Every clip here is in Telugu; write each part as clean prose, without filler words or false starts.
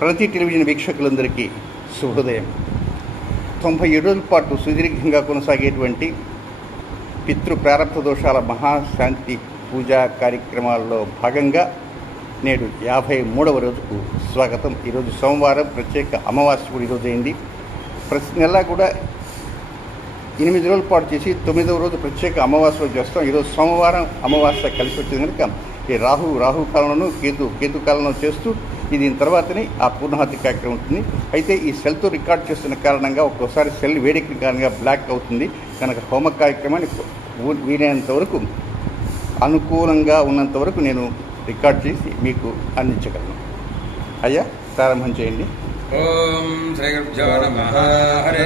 ప్రతి టెలివిజన్ వీక్షకులందరికీ శుభోదయం. 97 రోజుల పాటు సుదీర్ఘంగా కొనసాగేటువంటి పితృ ప్రారబ్ధ దోషాల మహాశాంతి పూజా కార్యక్రమాల్లో భాగంగా నేడు 53వ రోజుకు స్వాగతం. ఈరోజు సోమవారం, ప్రత్యేక అమావాస్య కూడా ఈరోజు అయింది. ప్రతి నెల కూడా 8 రోజుల పాటు చేసి 9వ రోజు ప్రత్యేక అమావాస్య రోజు చేస్తాం. ఈరోజు సోమవారం అమావాస్య కలిసి వచ్చింది కనుక ఈ రాహు కాలంలోనూ కేతు కాలంలో చేస్తూ దీని తర్వాతనే ఆ పూర్ణాహుతి కార్యక్రమం ఉంటుంది. అయితే ఈ సెల్తో రికార్డ్ చేస్తున్న కారణంగా ఒక్కోసారి సెల్ వేడెక్కిన కారణంగా బ్లాక్ అవుతుంది కనుక హోమ కార్యక్రమాన్ని వీలైనంత వరకు అనుకూలంగా ఉన్నంత వరకు నేను రికార్డ్ చేసి మీకు అందించగలను. అయ్యా, ప్రారంభం చేయండి. ఓం శ్రీ గురుభ్యో నమః. హరి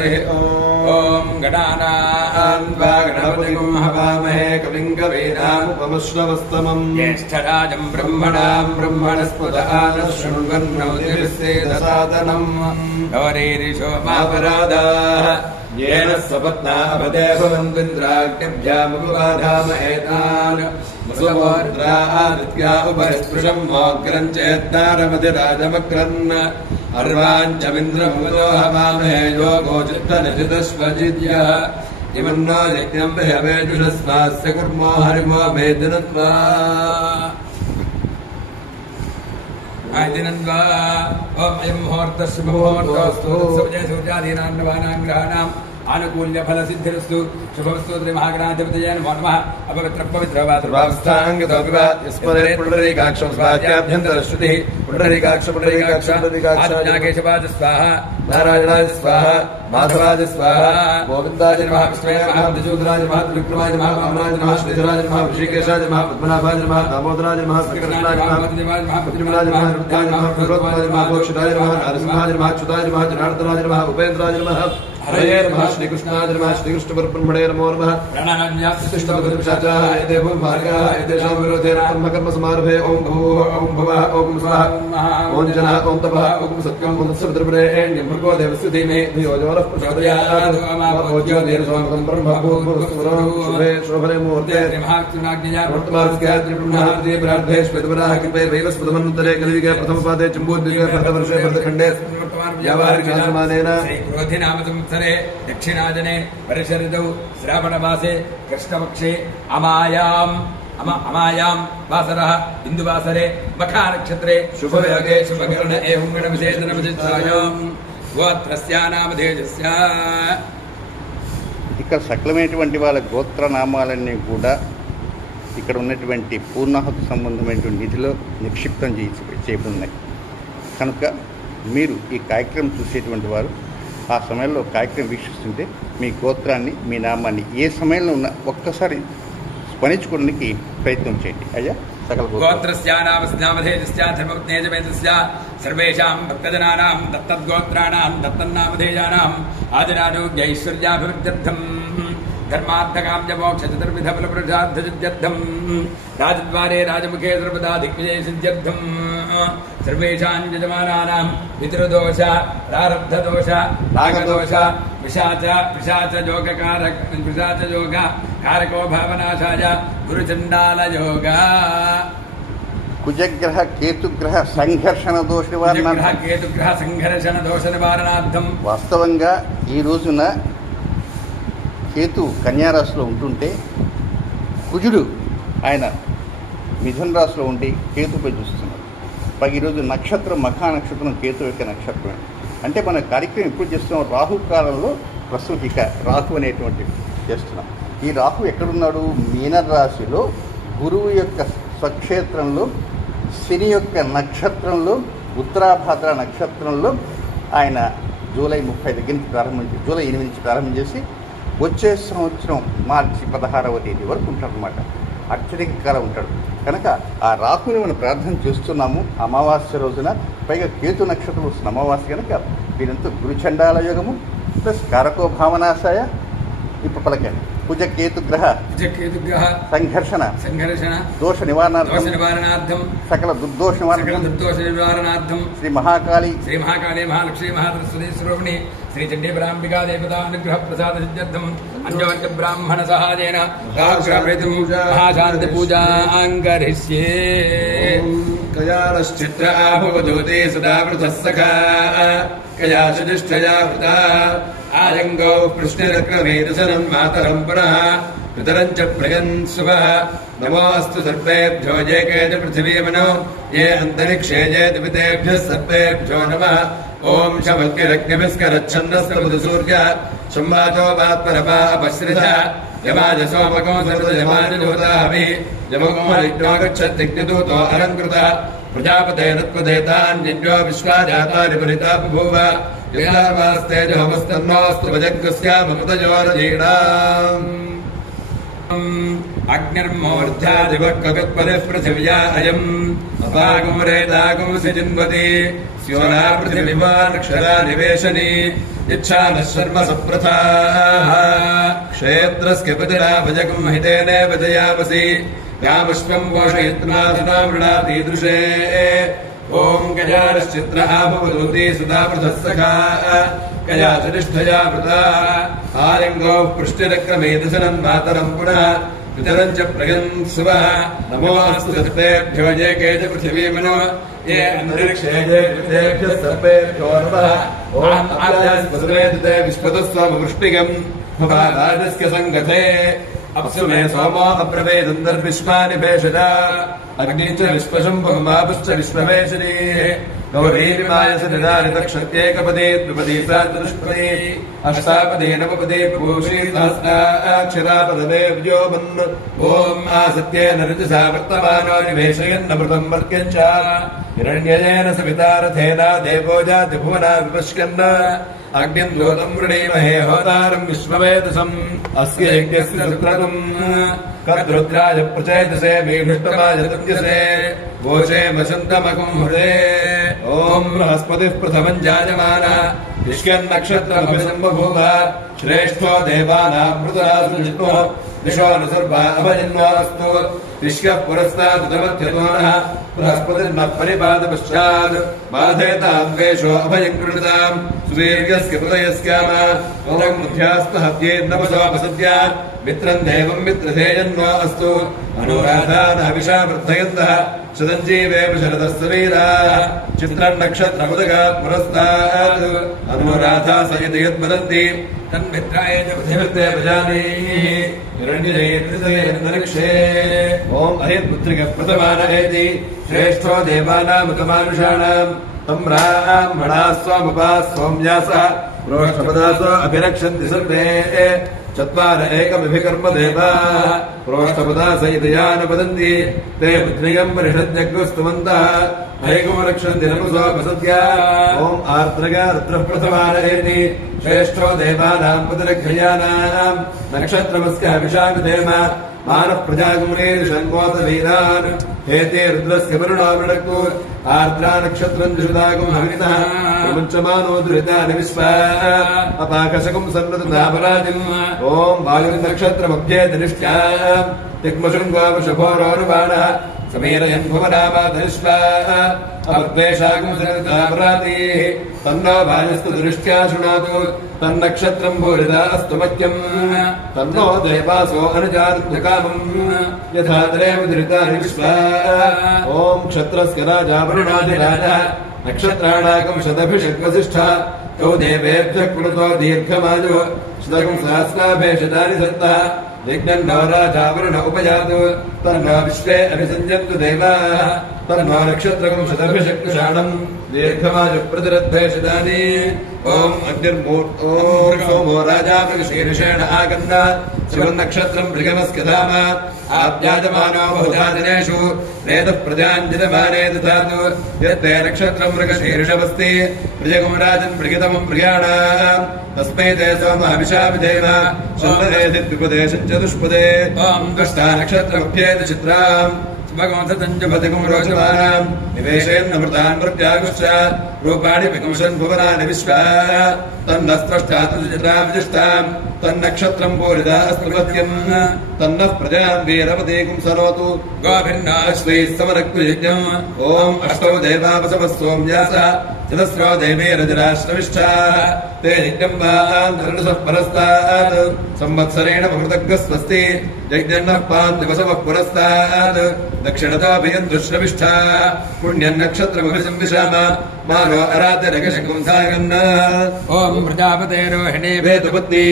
ఓం గణానాం గణపతిం హవామహే కవిం కవీనాముపమశ్రవస్తమం జ్యేష్ఠరాజం బ్రహ్మణాం బ్రహ్మణస్పద ఆనశృణ్వన్నోతిభిస్సేదసాదనం గౌరీరిషో మాపరాదాః येन स्वपत्नापदे भवन्विन्द्राग्निभ्यामुपबाधाम एतान् वसवोर्द्रा आदित्या उपरिस्पृशं मोग्रं चेत्तारमतिराजमग्रन् अर्वाञ्चमिन्द्रमुदो हवामहे योगो चित्तनिजितस्वजिद्यः इमन्नो यज्ञं बृहवेजुषस्वास्य कुर्मो हरिमो मेदिनत्वा आदिनन्द्वा ओम अयं मुहूर्तः शुभमुहूर्तोऽस्तु सविजय सूर्यादीनां नवानां ग्रहाणाम् आनुकूल्य फल सिद्धिरस्तु शुभमस्तु श्री महागणाधिपतये नमो नमः. अपवित्र पवित्रवास्तांगतो विवाद स्मरे पुंडरीकाक्षं स्वाध्याभ्यन्तरश्रुतिः पुंडरीकाक्ष आदिनागेशवाद स्वाहा नारायणाय स्वाहा माधवाय स्वाहा गोविन्दाय नमः विष्णवे नमः विजूद्राय नमः विक्रमाय नमः वामनाय नमः श्रीधराय नमः ऋषिकेशाय नमः पद्मनाभाय नमः दामोदराय नमः श्रीकृष्णाय नमः पद्मनाय नमः रुद्राय नमः विरोधमाय नमः मोक्षदाय नमः नरसिंहाय नमः अच्युताय नमः जनार्दनाय नमः उपेन्द्राय नमः हरे नमः श्रीकृष्णाय नमः श्रीकृष्णपरब्रह्मणे नमो नमः. प्रणनाम्यास्तिष्ठपतिर्षाचाः देवो भार्याः एतेषां विरोधेन कर्मसमारभे ओं भूः ओं भुवः ओं स्वाहा ओं जनः ओं तपः ओं सत्यं ओं तत्सवितुर्वरेण्यं भर्गो देवस्य धीमहि धियो यो नः प्रचोदयात् भोज्यो दीर्घं ब्रह्मभूर्भुवस्सुरो शुभे शोभने मुहूर्ते वर्तमानस्के त्रिपुण्यहार्दे प्रार्थे श्वेतवराह कृपे वैवस्वतमन्वन्तरे कलियुगे प्रथमपादे जम्बूद्वीपे भरतवर्षे भरतखण्डे व्यावहारिकचार्यमानेन क्रोधिनाम संवत्सरे दक्षिणाजने वर्षऋतौ श्रावणमासे कृष्णपक्षे अमायां वासरः बिन्दुवासरे मखानक्षत्रे शुभयोगे शुभकर्ण एवं गणविशेषणविशिष्टायां గోత్రస్యానామధేయస్య. ఇక్కడ సకలమైనటువంటి వాళ్ళ గోత్రనామాలన్నీ కూడా ఇక్కడ ఉన్నటువంటి పూర్ణాహుతి సంబంధమైనటువంటి నిధిలో నిక్షిప్తం చేయబడినాయి కనుక మీరు ఈ కార్యక్రమం చూసేటువంటి వారు ఆ సమయంలో కార్యక్రమం వీక్షిస్తుంటే మీ గోత్రాన్ని, మీ నామాన్ని ఏ సమయంలో ఉన్న ఒక్కసారి స్మరించుకోవడానికి ప్రయత్నం చేయండి. అయ్యా, సకల గోత్రస్యానామధేయస్య ధర్మపత్నేజమేతస్య సర్వేషాం భక్తజనానాం దత్తద్గోత్రాణాం దత్తన్నామధేయానాం ఆదిరారోగ్యైశ్వర్యాభివృద్ధ్యర్థం ధర్మార్థకామ్యమోక్ష చతుర్విధ ఫలపురుషార్థసిద్ధ్యర్థం రాజద్వారే రాజముఖే సర్వదా దిగ్విజయ సిద్ధ్యర్థం సర్వేషాం యజమానానాం పితృదోష ప్రారబ్ధదోష నాగదోష పిశాచయోగ కారకో భావనాశాయ గురుచండాలయోగ కుజగ్రహ కేతుగ్రహ సంఘర్షణ దోష నివారణార్థం. వాస్తవంగా ఈ రోజున కేతు కన్యారాశిలో ఉంటుంటే కుజుడు ఆయన మిథున రాశిలో ఉండి కేతుపై చూస్తున్నాడు. పైగా ఈరోజు నక్షత్రం మఖా నక్షత్రం కేతు యొక్క నక్షత్రం. అంటే మన కార్యక్రమం ఎప్పుడు చేస్తున్నాం? రాహు కాలంలో ప్రస్తుతం ఇక రాహు అనేటువంటి చేస్తున్నాం. ఈ రాహు ఎక్కడున్నాడు? మీనరాశిలో గురువు యొక్క స్వక్షేత్రంలో, శని యొక్క నక్షత్రంలో, ఉత్తరాభాద్ర నక్షత్రంలో ఆయన జూలై 30 దగ్గర నుంచి ప్రారంభించి జూలై 8 నుంచి ప్రారంభం చేసి వచ్చే సంవత్సరం మార్చి 16వ తేదీ వరకు ఉంటాడనమాట. అత్యధిక కాలం ఉంటాడు కనుక ఆ రాహుని మనం ప్రార్థన చేస్తున్నాము అమావాస్య రోజున. పైగా కేతు నక్షత్రం వస్తున్న అమావాస్య కనుక వీరంతా గురుచండాల యోగము ప్లస్ కారకో భావనాశాయ. ఇప్పుడు పలకండి. కుజ కేతుగ్రహ సంఘర్షణ దోష నివారణార్థం సకల దుర్దోష నివారణార్థం శ్రీ మహాకాళి మహాలక్ష్మీ మహాసరస్వతి స్వరూపిణి श्री चंडीपरांबिका देवता अनुग्रह प्रसाद सिद्ध्यर्थम अन्योन्य ब्राह्मण सहायेन राष्ट्रप्रीतिं महाशांति पूजा अंकरिष्ये कयाश्चित्र आभवदूते सदा वृतः सखा कयाशुजिष्ठया वृता आयङ्गौ पृष्ठिरक्रमेदसनं मातरं पुनः पितरं च प्रयन् शुभः नमोऽस्तु सर्वेभ्यो ये के च पृथिवीमनो ये अन्तरिक्षे ये दिवितेभ्यः सर्वेभ्यो नमः ओम शमग्निरग्निभिस्करच्छन्दस्तमुदसूर्यः संवादो वात्मरपा अपश्रितः यमाज सोमको सर्वजमानजोताभिः यमोमलिट्यो गच्छत्यग्निदूतो अलङ्कृतः प्रजापतेरत्वदेतान्यज्ञो विश्वाजातानि परिता बभूव यदावास्तेजोमस्तन्नोऽस्तु भजग्स्यामकृतयोरधीणाम् अग्निर्मूर्ध्यादिवक्कगत्पदः पृथिव्या अयम् अपागुमरेतागुंसि जिन्वति स्योना पृथिवीवानक्षरा निवेशनी यच्छानः शर्म सप्रथाः क्षेत्रस्य पतिना भजगम् हितेनेव जयामसि रामश्वम् पोषयित्वा वृणातीदृशे ओम गजारश्चित्र आभवदूते सदा वृतः सखा गजाचरिष्ठया वृता आलिङ्गौ पृष्ठिरक्रमेदसनं मातरं पुनः पितरं च प्रयन् शुभः नमोऽस्तु सर्वेभ्यो ये के च पृथिवीमनो ये अन्तरिक्षे ये दिवितेभ्यः सर्वेभ्यो नमः ओम आद्यास्पदवेदते विश्वतस्वामवृष्टिकम् भवाराजस्य सङ्गते अप्सु मे सोमो अब्रवेदन्तर्विश्वानि भेषजा अग्नि च विश्वशम्भुमापुश्च विश्ववेशनी गौरीमायसनिदानितक्षत्येकपदे द्विपदी सा चतुष्पदी अष्टापदी नवपदी पूषी सहस्राक्षरा पदवे व्योमन् ओम आसत्येन ऋजसा वर्तमानो निवेशयन्नमृतम् वर्ग्यञ्च हिरण्ययेन सविता रथेन देवो जाति भुवना विपश्यन् अग्निं दूतं वृणीमहे होतारं विश्ववेदसम् अस्य यज्ञस्य सुक्रतुम् कर्तृद्राय प्रचेतसे मीढुष्टमाय तुभ्यसे वोचे वसन्तमकुं हृदे ओम बृहस्पतिः प्रथमं जायमानः विश्वन्नक्षत्रमभिसम्बभूव श्रेष्ठो देवानां मृतरासु जित्वः दिशो न सर्वा अभजन्वास्तु विश्वः पुरस्तादुतमध्यतो नः बृहस्पतिर्नः परिपादपश्चात् बाधेतां वेषो अभयं कृणताम् सुवीर्यस्य हृदयस्याम ओम मध्यास्तहव्येर्नवसोपसद्यात् मित्रं देवं मित्रधेयन्नो अस्तु अनुराधान् हविषा वर्धयन्तः शतञ्जीवेव शरदः सवीराः चित्रं नक्षत्रमुदगात् पुरस्तात् अनुराधा सहित यद्वदन्ति तन्मित्राय च पृथिवीर्ते प्रजानीः हिरण्यजयत्रितयेन्दरिक्षे ओम अहिर्पुत्रिकः प्रथमानयति श्रेष्ठो देवानामुतमानुषाणाम् तं ब्राह्मणाः स्वमुपाः सोम्यासः प्रोष्ठपदासो अभिरक्षन्ति सर्वे चत्वार एकमभिकर्म देवाः प्रोष्ठपदास इति यानपदन्ति ते पुत्र्यं परिषद्यग्रस्तुवन्तः ऐकं रक्षन्ति नमसोपसद्या ओम आर्द्रगा रुद्रः प्रथमानयति श्रेष्ठो देवानां पतिरघ्रयाणां नक्षत्रमस्य हविषाविधेम मानः प्रजागुमनेर्षण्मोतवीरान् हेते रुद्रस्य वरुणो वृणक्तु आर्द्रा नक्षत्रं दुषितागुं हवितः प्रमुञ्चमानो दुरितानि विश्वा अपाकशकं सन्नतनापराजिम् ओम वायुर्नक्षत्रमभ्येतनिष्ठ्याम् तिग्मशृङ्गो वृषभोरोरुबाणः समीरयन् भुवनामाधरिष्वा अपद्वेषागुं सन्नतनापरातिः तन्नो वायुस्तु दृष्ट्या शृणोतु तन्नक्षत्रं भूरिदास्तु मह्यम् तन्नो देवासो अनुजानन्दकामम् यथा तरेव दुरितानि विश्वा ओम क्षत्रस्य राजा वरुणाधिराजः नक्षत्राणाकं शतभिषग्वसिष्ठः कौ देवेभ्यः कृतो दीर्घमायुः शतकं सहस्राभेषजानि सत्तः विघ्नन्नो राजा वरुण उपयातु तन्नो विश्वे अभिसञ्जन्तु देवाः तन्नो नक्षत्रकं शतभिषक्तुषाणम् दीर्घमायुः प्रतिरद्भेषजानि ओम अग्निर्मूर्तो सोमो राजा मृगशीर्षेण आगन्द शिवन्नक्षत्रं मृगमस्य धाम आप्याजमानो बहुधा दिनेषु नेतः प्रजाञ्जितमाने दधातु यत्ते नक्षत्रं मृगशीर्षमस्ति मृजकुमराजन् मृगितमं मृगाणाम् तस्मै ते सोमः हविषाविधेम शून्यदेशि द्विपदेशं चतुष्पदे ओम दुष्टा नक्षत्रमभ्येत चित्राम् भगवन्तञ्जपतिकुं रोचमानाम् निवेशयन्नमृतान् प्रत्यागुश्च रूपाणि विकुंशन् भुवनानि विश्वा तन्नस्त्रष्टातुचित्राम् तन्नक्षत्रं पूरिदास्तुमत्यम् तन्नः प्रजाम् वीरपतीकुं सरोतु गोभिर्नाश्वैः समरक्तुयज्ञम् ओम अष्टौ देवावसवः सोम्यासः चतस्रो देवे रजराश्रविष्ठाः ते यज्ञम्बान्तरसः परस्तात् संवत्सरेण पृथग् स्वस्ति यज्ञन्नः पान्तिवसवः पुरस्तात् दक्षिणताभियन्तुश्रविष्ठाः पुण्यन्नक्षत्रमभिसंविशाम मानो अरातिरकशकं सागन् ओम प्रजापते रोहिणी वेदपत्नी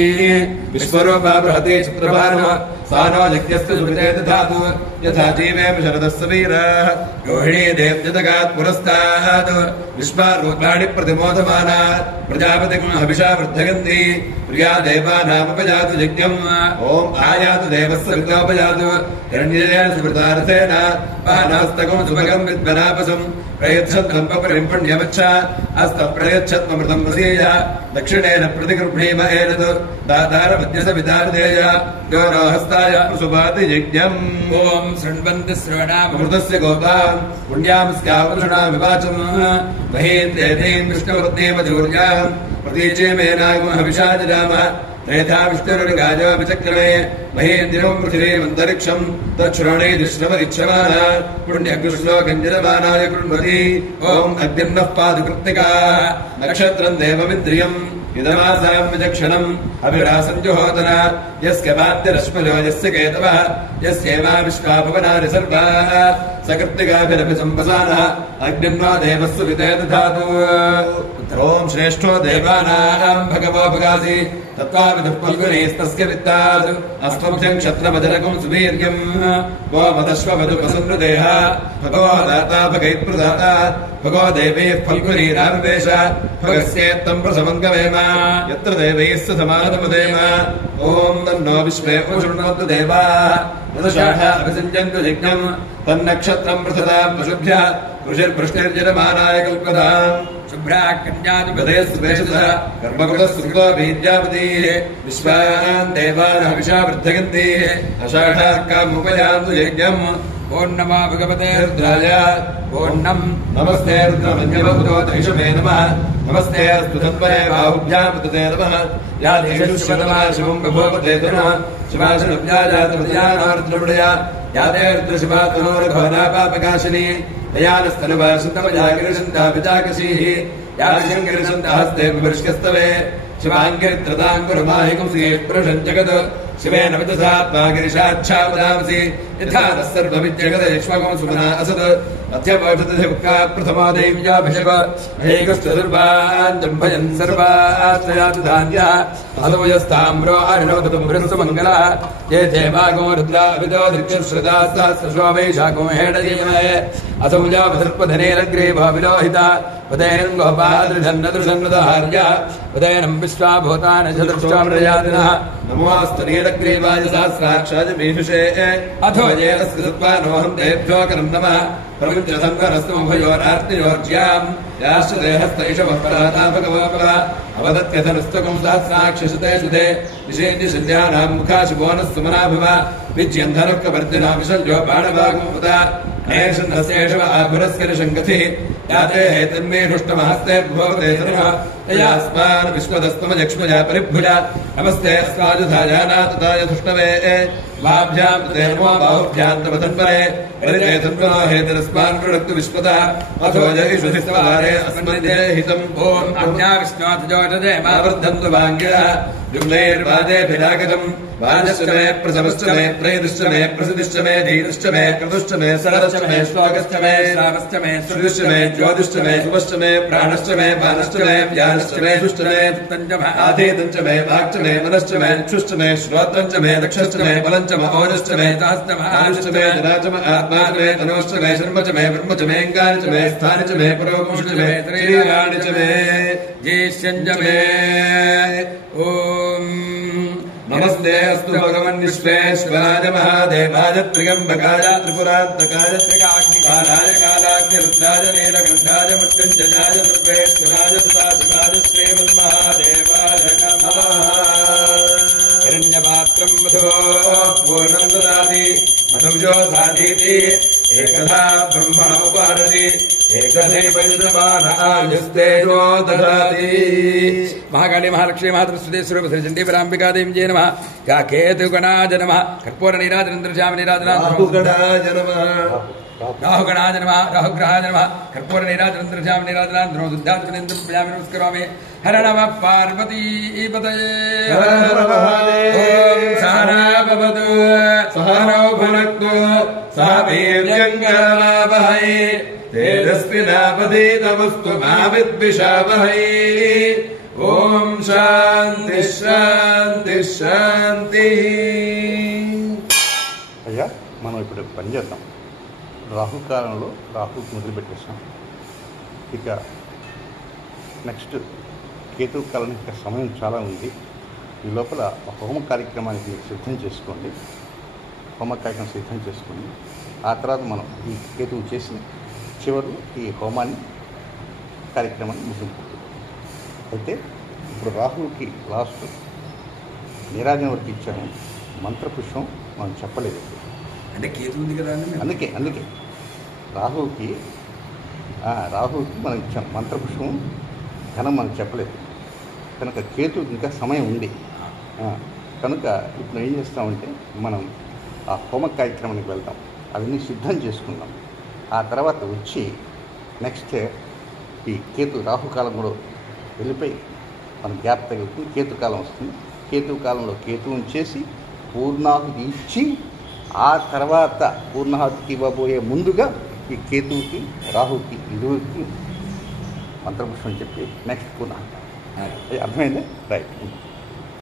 विश्वरूपा बृहती चित्रभानुः सानो यज्ञस्य सुविते दधातु यथा जीवेम शरदस्य वीराः रोहिणी देवजतगात् पुरस्तात् विश्वारूपाणि प्रतिमोदमाना प्रजापतिम् हविषा वर्धयन्ति प्रिया देवानामुपजातु यज्ञम् ओम आयातु देवस्य वितोपजातु हिरण्येन सुवृतार्थेन पानास्तकम् सुभगम् विद्वनापसम् प्रयच्छत्वम् पपरिम्पुण्यमच्छ अस्तप्रयच्छत्वमृतम् वसीय दक्षिणेन प्रतिगृह्णीम एनत् दातारमध्यसविदार्धेय गौरवहस्ताय सुभाति यज्ञम् ओम शृण्वन्ति श्रवणामृतस्य अमृतस्य गोपान् पुण्याम् स्यावृषणामिवाचम् महेन्द्रेतीम् विष्णुपत्नीमजूर्याम् प्रतीचेमेनागम् हविषाजराम त्रेधा विष्णुर्गाजोऽपिचक्रमे महेन्द्रम् पृथिवीमन्तरिक्षम् तच्छ्रोणैदिश्रवरिच्छमाना पुण्यकृष्णोकञ्जरमानाय कृण्वति ओम् अग्निर्नः पातु कृत्तिकाः नक्षत्रम् देवमिन्द्रियम् इदमासाम् विचक्षणम् अभिरासञ्जुहोतन यस्य पाद्यरश्मयो यस्य केतवः यस्येवा विश्वा भुवनानि सर्वाः सकृत्तिकाभिरपि सम्पसानः अग्निर्नो देवस्य विते दधातु ओम् श्रेष्ठो देवानाम् भगवो भगासि तत्त्वाविदुः फल्गुनीस्तस्य वित्तात् अस्त्वभ्यम् क्षत्रमजनकम् सुवीर्यम् वो मदश्वमधुपसन्नुदेह भगवो दाता भगैप्रदाता भगवो देवैः फल्गुनीराविवेश भगस्येत्तम् प्रसमङ्गमेम यत्र देवैश्च समानमुदेम ओम् तन्नो विश्वे उपशृण्वन्तु देवाः मदशाः अभिसञ्जन्तु यज्ञम् तन्नक्षत्रम् पृथदाम् पशुभ्यः ऋषिर्वृष्टिर्जनमानाय कल्पताम् शुभ्राकन्यादिपदेशः कर्मकृतस्तुतो बीजापतिः विश्वान् देवान् हविषा वर्धयन्ति अषाढाः कामुपयान्तु यज्ञम् ओम नमो भगवते रुद्राय ओम नमस्ते रुद्रमन्यवतो दैषमे नमः नमस्ते अस्तु तन्मये बाहुभ्याम् उदते नमः या देषु शिवतमा शिवम् बभूवते तनुः शिवाशनुभ्या जातमृत्यानार्द्रमृया या ते रुद्रशिवा तनोरघोरापापकाशिनी दयानस्तनुवा सुन्दमया गिरिशन्ता पिताकशीः या शङ्करशन्ता हस्ते विमर्ष्कस्तवे शिवाङ्गिरित्रताङ्कुरमाहिकं श्रीः पुरुषम् जगत् शिवेन विदधात्मा गिरिशाच्छावदांसि यथा तः सर्वमिज्जगदयक्ष्मकं सुमना असत् अध्यवोषतिथिमुक्ता प्रथमा देव्याभिषेक महेकश्चतुर्वान् जम्भयन् सर्वाश्रयातु धान्यः अतो यस्ताम्रो अरिणोदपुंभृस्तु मङ्गलः ये देवागो रुद्रा विदो दृक्षश्रदा सहस्रशो वैशाखो हेडयीमहे असौ यावसर्पधनेरग्रे भाविलोहिता उदयनम् गोपादृशन्नदृशन्नदहार्यः उदयनम् विश्वाभूतानि चतुर्श्वामृयादिनः नमोऽस्तु नीलग्रीवाय सहस्राक्षाय मीषुषे अथो येनस्य सत्त्वानोऽहम् तेभ्यो करम् नमः प्रमुञ्चसङ्करस्तु उभयोरार्तियोर्ज्याम् याश्चदेहस्तैषवः पराता भगवोपः अवदत्यथनस्तकम् सहस्राक्षशते शुते निषेद्यशल्यानाम् मुखाशुभो नः सुमना भव विज्यन्धनुःकवर्जिना विशल्यो बाणभागमुपदा नेषन्नस्येषव आभुरस्करिशङ्गतिः याते हेतन्मे हृष्टमहस्ते भवते तनुः ययास्मान् विश्वदस्तमजक्ष्मया परिभुजा नमस्ते अस्माजुधायानातताय धुष्टवे वाभ्याम् ते नमो बाहुभ्याम् तव तन्मने परिते तन्मनो हेतरस्मान् प्रणक्तु विश्वतः अथो जयिष्वधिस्तवारे अस्मद्ये हितम् ओम् अज्ञाविष्णोतजोषदे वर्धन्तु वाङ्गिरः युग्लैर्वादेभिरागतम् वाजश्च मे प्रथमश्च मे प्रेदश्च मे प्रसिद्धिश्च मे धीरश्च मे क्रतुश्च मे सरश्च मे श्लोकश्च मे श्रावश्च मे श्रुतिश्च मे ज्योतिश्च मे शुभश्च मे प्राणश्च मे बाणश्च मे व्यानश्च मे दुश्च मे आधेतञ्च मे वाक्च मे मनश्च मे चक्षुश्च मे श्रोत्रञ्च मे दक्षश्च मे बलञ्च मे ओजश्च मे ताश्च मे जराच मे आत्मा मे तनोश्च मे शर्म च मे ब्रह्म च मे अङ्गानि च मे स्थानि च मे पुरोगुंश्च मे शरीराणि च मे जेष्यञ्च मे ओम नमस्ते अस्तु भगवन् विश्वेश्वराय महादेवाय त्र्यम्बकाय त्रिपुरान्तकाय त्रिकाग्निकालाय कालाग्निरुद्राय नीलकण्ठाय मृत्युञ्जयाय सर्वेश्वराय सदाशिवाय श्रीमन्महादेवाय नमः हिरण्यपात्रम् मधो पूर्णम् ददाति मधुजो साधीति एकधा ब्रह्मा उपारति एकधैवैश्वमानायुस्तेजो ददाति महाकाली महालक्ष्मी महातृस्वती स्वरूप श्री चंडी परांबिका देवी जय नमः या केतु गणाय नमः कर्पूर नीराजनंद्र श्याम नीराजनाथ गणाय नमः రాహుగణాయ నమః రాహుగ్రహాయ నమః కర్పూర నీరాజనం దృశ్యామ నీరాజనాంధ్రో శుద్ధాత్మనేంద్రం ప్రజామి నమస్కరోమి హర నమః పార్వతీపతయే ఓం సహనా భవతు సహనో భునక్తు సహ వీర్యంకరవావహై తేజస్వినాపదీతమస్తు మా విద్విషావహై ఓం శాంతి శాంతి శాంతి. అయ్యా మనం ఇప్పుడు పని చేద్దాం. రాహుకాలంలో రాహుకి మొదలుపెట్టేసాం. ఇక నెక్స్ట్ కేతు కాలం ఇంకా సమయం చాలా ఉంది. ఈ లోపల హోమ కార్యక్రమానికి సిద్ధం చేసుకోండి. హోమ కార్యక్రమం సిద్ధం చేసుకోండి. ఆ తర్వాత మనం ఈ కేతువు చేసి చివరి ఈ హోమాన్ని కార్యక్రమాన్ని ముగింపు. అయితే ఇప్పుడు రాహువుకి లాస్ట్ నీరాజన వరకు ఇచ్చాము. మంత్రపుష్పం మనం చెప్పలేదు. అంటే కేతు ఉంది కదా అండి. అందుకే రాహువుకి మనం ఇచ్చాం మంత్రపుష్పం ఘనం మనం చెప్పలేదు కనుక కేతువుకి ఇంకా సమయం ఉంది. కనుక ఇప్పుడు ఏం చేస్తామంటే మనం ఆ హోమ కార్యక్రమానికి వెళ్తాం. అవన్నీ సిద్ధం చేసుకుందాం. ఆ తర్వాత వచ్చి నెక్స్ట్ ఈ రాహుకాలం కూడా వెళ్ళిపోయి మన గ్యాప్ తగ్గుతుంది. కేతుకాలం వస్తుంది. కేతుకాలంలో కేతువుని చేసి పూర్ణాహుతి ఇచ్చి ఆ తర్వాత పూర్ణాహుతికి ఇవ్వబోయే ముందుగా ఈ కేతువుకి రాహుకి ఇరువురికి మంత్రపుష్పం చెప్పి నెక్స్ట్ పూర్ణాహుతి. అర్థమైందా? రైట్.